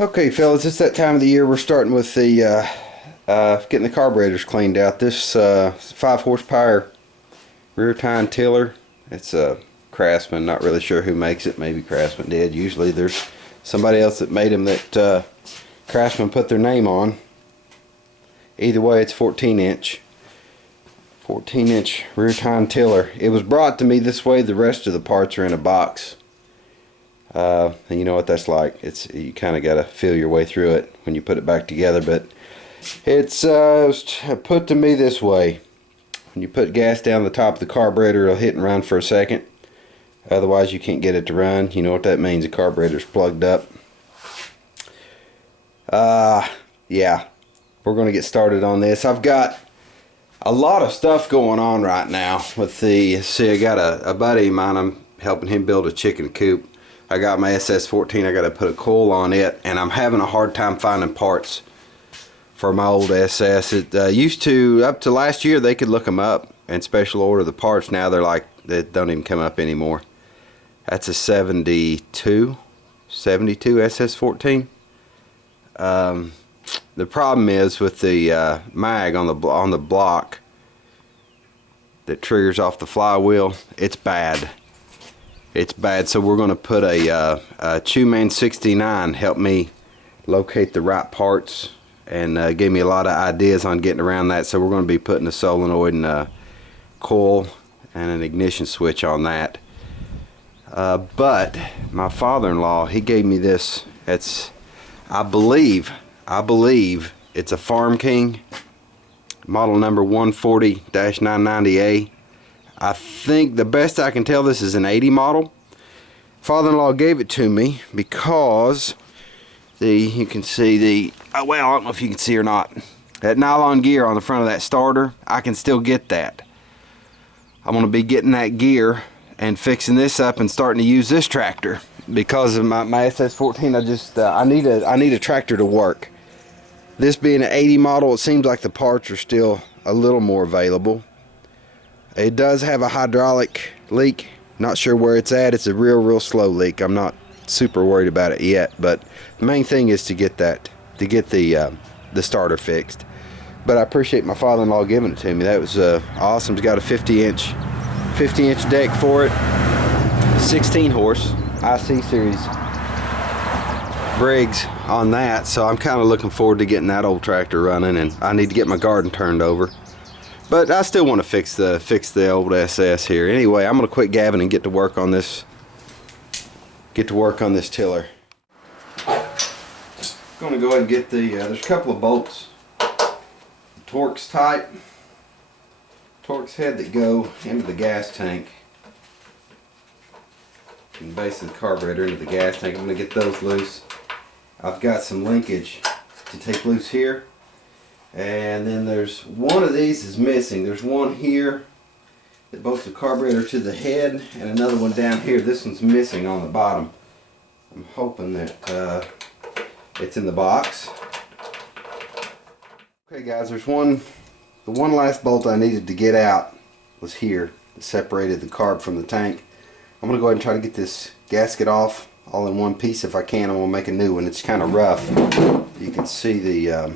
Okay, fellas, it's that time of the year. We're starting with the getting the carburetors cleaned out. This 5 horsepower rear tine tiller. It's a Craftsman. Not really sure who makes it. Maybe Craftsman did. Usually there's somebody else that made them that Craftsman put their name on. Either way, it's 14-inch. 14-inch rear tine tiller. It was brought to me this way. The rest of the parts are in a box. And you know what that's like. You kind of got to feel your way through it when you put it back together. But it was put to me this way. When you put gas down the top of the carburetor, it'll hit and run for a second. Otherwise, you can't get it to run. You know what that means? The carburetor's plugged up. Yeah, we're going to get started on this. I've got a lot of stuff going on right now with the. See, I got a buddy of mine. I'm helping him build a chicken coop. I got my SS14, I got to put a coil on it, and I'm having a hard time finding parts for my old SS. It used to, up to last year, they could look them up and special order the parts. Now they're like, they don't even come up anymore. That's a 72 SS14. The problem is with the mag on the block that triggers off the flywheel, it's bad. It's bad, so we're going to put a Craftsman 69 help me locate the right parts and give me a lot of ideas on getting around that. So we're going to be putting a solenoid and a coil and an ignition switch on that. But my father-in-law, he gave me this. It's, I believe it's a Farm King, model number 140-990A. I think the best I can tell, this is an 80 model. Father-in-law gave it to me because you can see the, well, I don't know if you can see or not, that nylon gear on the front of that starter. I can still get that. I'm going to be getting that gear and fixing this up and starting to use this tractor because of my SS14. I need a tractor to work. This being an 80 model, it seems like the parts are still a little more available. It does have a hydraulic leak. Not sure where it's at. It's a real slow leak. I'm not super worried about it yet, but the main thing is to get the starter fixed. But I appreciate my father-in-law giving it to me. That was awesome. It's got a 50-inch deck for it. 16 horse IC series Briggs on that. So I'm kind of looking forward to getting that old tractor running, and I need to get my garden turned over. But I still want to fix the old SS here. Anyway, I'm gonna quit gabbing and get to work on this. Tiller. Gonna go ahead and get the. There's a couple of bolts. Torx type. Torx head that go into the gas tank. And the base of the carburetor into the gas tank. I'm gonna get those loose. I've got some linkage to take loose here. And then there's one of these is missing. There's one here that bolts the carburetor to the head, and another one down here. This one's missing on the bottom. I'm hoping that it's in the box. Okay guys, there's one. The one last bolt I needed to get out was here. It separated the carb from the tank. I'm going to go ahead and try to get this gasket off all in one piece if I can. I'm going to make a new one. It's kind of rough. You can see the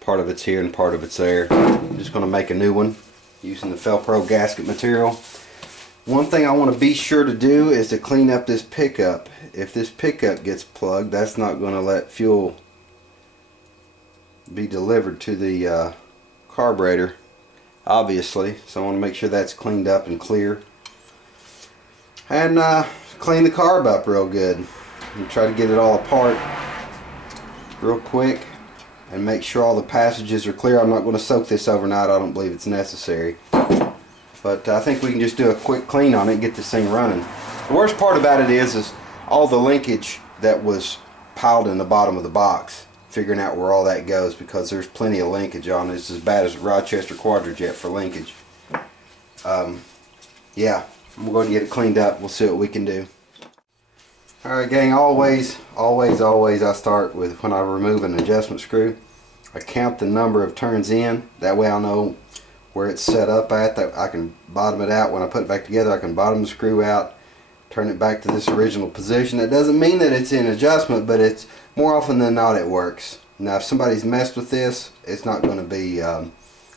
part of it's here and part of it's there. I'm just going to make a new one using the Felpro gasket material. One thing I want to be sure to do is to clean up this pickup. If this pickup gets plugged, that's not going to let fuel be delivered to the carburetor, obviously. So I want to make sure that's cleaned up and clear. And clean the carb up real good. And try to get it all apart real quick. And make sure all the passages are clear. I'm not going to soak this overnight. I don't believe it's necessary. But I think we can just do a quick clean on it and get this thing running. The worst part about it is all the linkage that was piled in the bottom of the box. Figuring out where all that goes, because there's plenty of linkage on it. It's as bad as Rochester Quadrajet for linkage. Yeah, we're going to get it cleaned up. We'll see what we can do. Alright gang, always I start with, when I remove an adjustment screw, I count the number of turns in. That way I'll know where it's set up at. That I can bottom it out. When I put it back together, I can bottom the screw out, turn it back to this original position. That doesn't mean that it's in adjustment, but it's more often than not it works. Now if somebody's messed with this, it's not going to be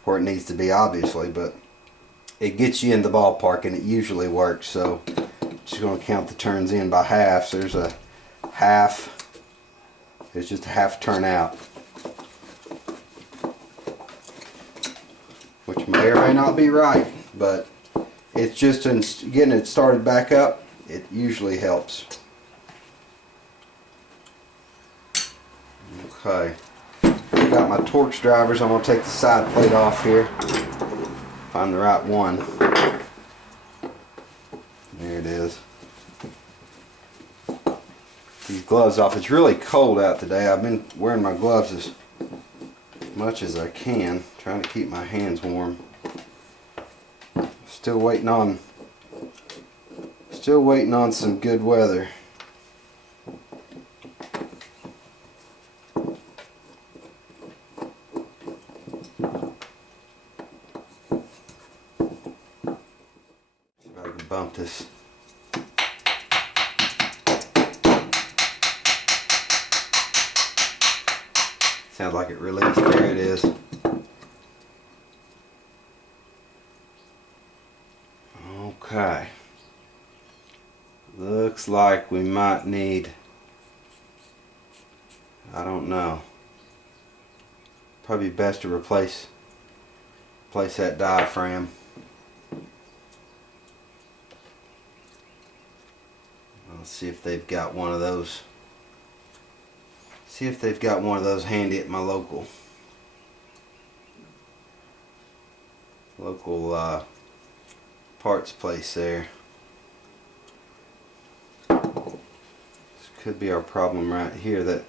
where it needs to be, obviously, but it gets you in the ballpark and it usually works. So just going to count the turns in by half. So there's a half. It's just a half turn out, which may or may not be right, but it's just in getting it started back up, it usually helps. Okay, got my Torx drivers. I'm going to take the side plate off here, find the right one. There it is. These gloves off. It's really cold out today. I've been wearing my gloves as much as I can, trying to keep my hands warm. Still waiting on some good weather. See if I can bump this. Sounds like it released. There it is. Okay. Looks like we might need, I don't know, probably best to replace that diaphragm. Let's see if they've got one of those. See if they've got one of those handy at my local parts place there. This could be our problem right here, that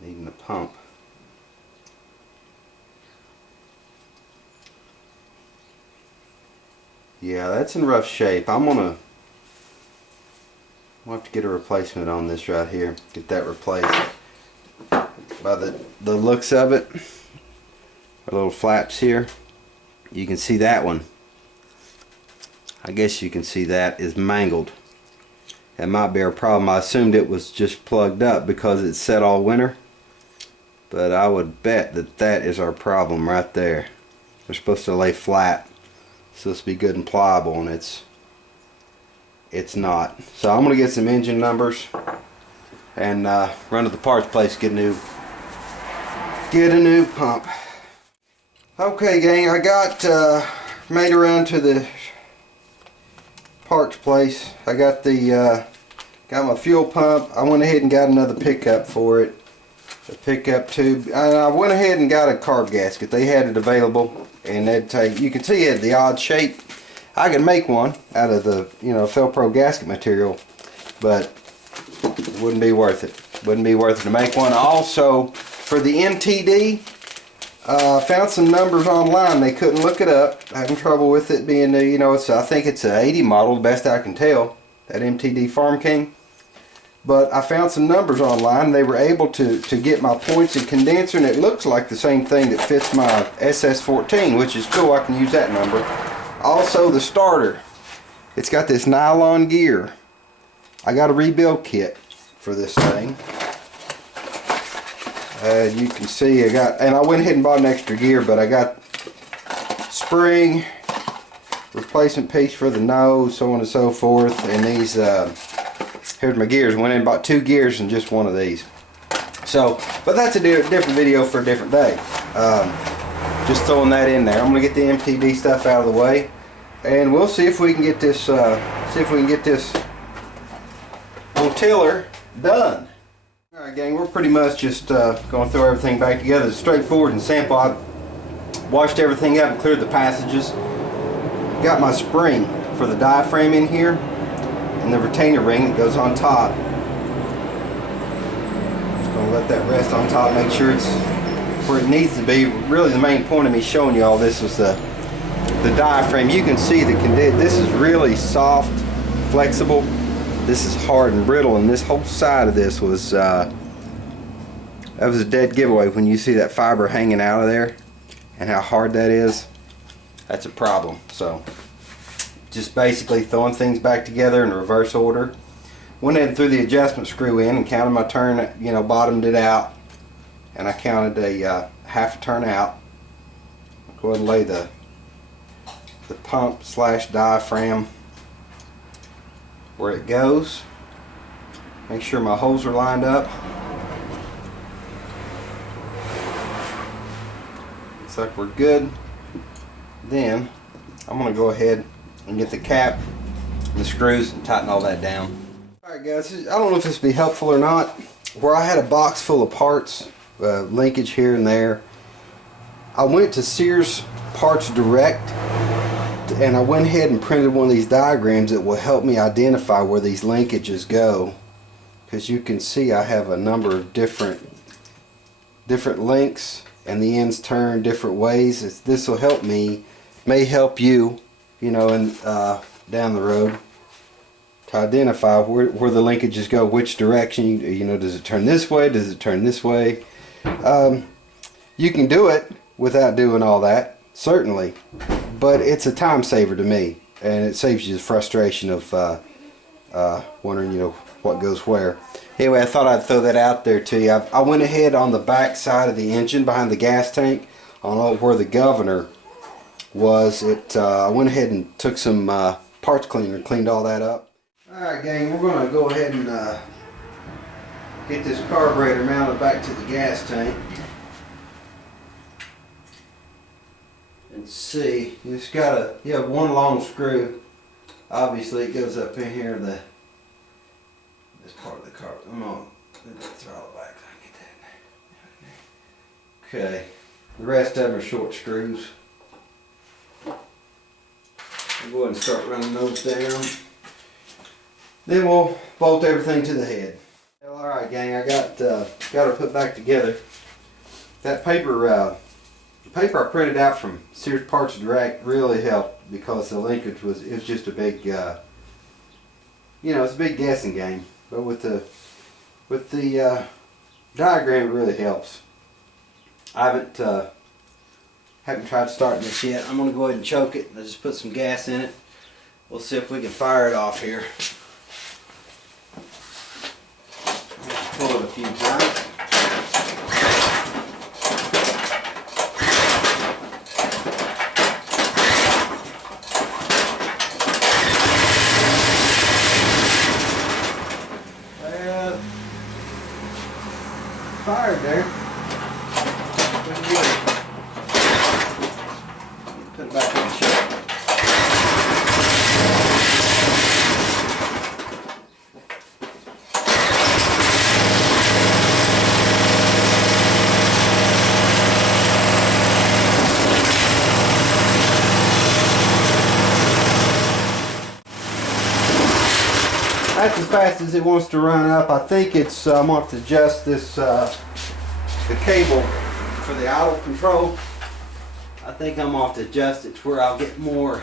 needing a pump. Yeah, that's in rough shape. We'll have to get a replacement on this right here. Get that replaced. By the looks of it, our little flaps here, you can see that one. I guess you can see that is mangled. That might be our problem. I assumed it was just plugged up because it's set all winter, but I would bet that that is our problem right there. They're supposed to lay flat. It's supposed to be good and pliable, and it's not. So I'm gonna get some engine numbers and run to the parts place, get a new pump. Okay, gang, I got made around to the parts place. I got got my fuel pump. I went ahead and got another pickup for it, a pickup tube. I went ahead and got a carb gasket. They had it available, and they'd take. You can see it had the odd shape. I could make one out of the Felpro gasket material, but it wouldn't be worth it. Wouldn't be worth it to make one. Also, for the MTD, found some numbers online. They couldn't look it up. Having trouble with it being I think it's an 80 model, the best I can tell, that MTD Farm King. But I found some numbers online. They were able to get my points and condenser, and it looks like the same thing that fits my SS14, which is cool. I can use that number. Also, the starter, it's got this nylon gear. I got a rebuild kit for this thing. You can see and I went ahead and bought an extra gear, but I got spring, replacement piece for the nose, so on and so forth, and these, here's my gears. I went in and bought 2 gears and just one of these. So, but that's a different video for a different day. Just throwing that in there. I'm gonna get the MTD stuff out of the way, and we'll see if we can get this little tiller done. Alright, gang, we're pretty much just going to throw everything back together. It's straightforward and simple. I washed everything up and cleared the passages. Got my spring for the diaphragm in here, and the retainer ring that goes on top. Just going to let that rest on top, make sure it's where it needs to be. Really, the main point of me showing you all this was the diaphragm. You can see this is really soft, flexible. This is hard and brittle, and this whole side of this was that was a dead giveaway. When you see that fiber hanging out of there and how hard that is, that's a problem. So just basically throwing things back together in reverse order. Went ahead and threw the adjustment screw in and counted my turn, you know, bottomed it out, and I counted a half a turn out. Go ahead and lay the pump slash diaphragm where it goes. Make sure my holes are lined up. Looks like we're good. Then I'm going to go ahead and get the cap and the screws and tighten all that down. Alright guys, I don't know if this will be helpful or not. Where I had a box full of parts, linkage here and there, I went to Sears Parts Direct and I went ahead and printed one of these diagrams that will help me identify where these linkages go. Because you can see I have a number of different links and the ends turn different ways. This will help me, may help you, you know, and down the road to identify where the linkages go, which direction, you know, does it turn this way, does it turn this way. You can do it without doing all that, certainly, but it's a time saver to me, and it saves you the frustration of wondering, you know, what goes where. Anyway, I thought I'd throw that out there to you. I went ahead on the back side of the engine behind the gas tank on where the governor was. I went ahead and took some parts cleaner and cleaned all that up. Alright gang, we're going to go ahead and get this carburetor mounted back to the gas tank and see. You have one long screw. Obviously it goes up in here, this part of the car. I'm going to throttle back so I can get that. Okay, the rest of them are short screws. We'll go ahead and start running those down. Then we'll bolt everything to the head. Alright gang, I got her put back together. That paper, the paper I printed out from Sears Parts Direct really helped because the linkage was just a big, you know, it's a big guessing game. But with the diagram, it really helps. I haven't tried starting this yet. I'm going to go ahead and choke it. I just put some gas in it. We'll see if we can fire it off here. Pull it a few times. Well, fired there. Put it back in the shop. That's as fast as it wants to run up. I think it's, I'm going to have to adjust this, the cable for the idle control. I think I'm going to have to adjust it to where I'll get more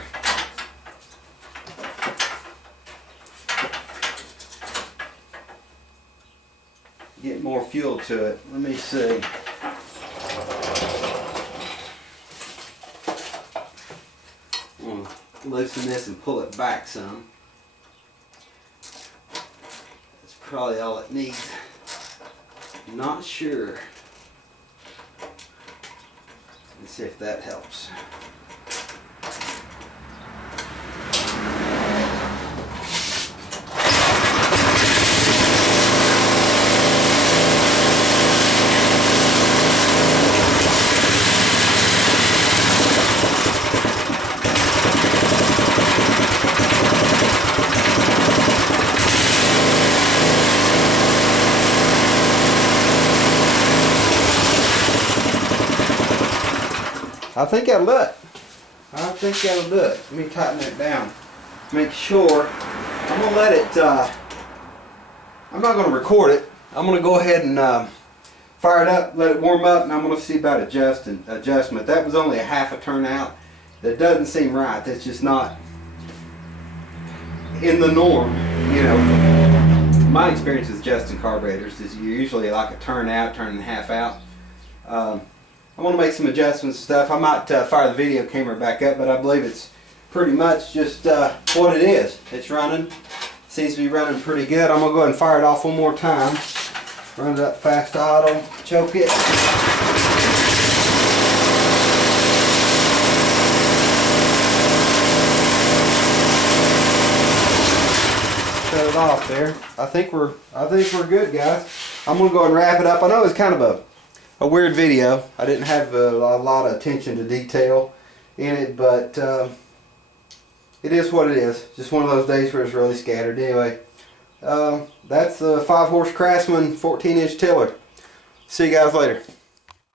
fuel to it. Let me see. I'm going to loosen this and pull it back some. Probably all it needs. Not sure. Let's see if that helps. I think that'll do it. I think that'll do it. Let me tighten it down. Make sure. I'm going to let it, I'm not going to record it. I'm going to go ahead and fire it up, let it warm up, and I'm going to see about adjustment. That was only a half a turn out. That doesn't seem right. That's just not in the norm. You know, my experience with adjusting carburetors is you're usually like a turn out, turn and a half out. I want to make some adjustments and stuff. I might fire the video camera back up, but I believe it's pretty much just what it is. It's running. Seems to be running pretty good. I'm gonna go ahead and fire it off one more time. Run it up fast auto, choke it. Shut it off there. I think we're good, guys. I'm gonna go ahead and wrap it up. I know it's kind of a weird video. I didn't have a lot of attention to detail in it, but it is what it is. Just one of those days where it's really scattered. Anyway, that's the 5-horse Craftsman 14-inch tiller. See you guys later.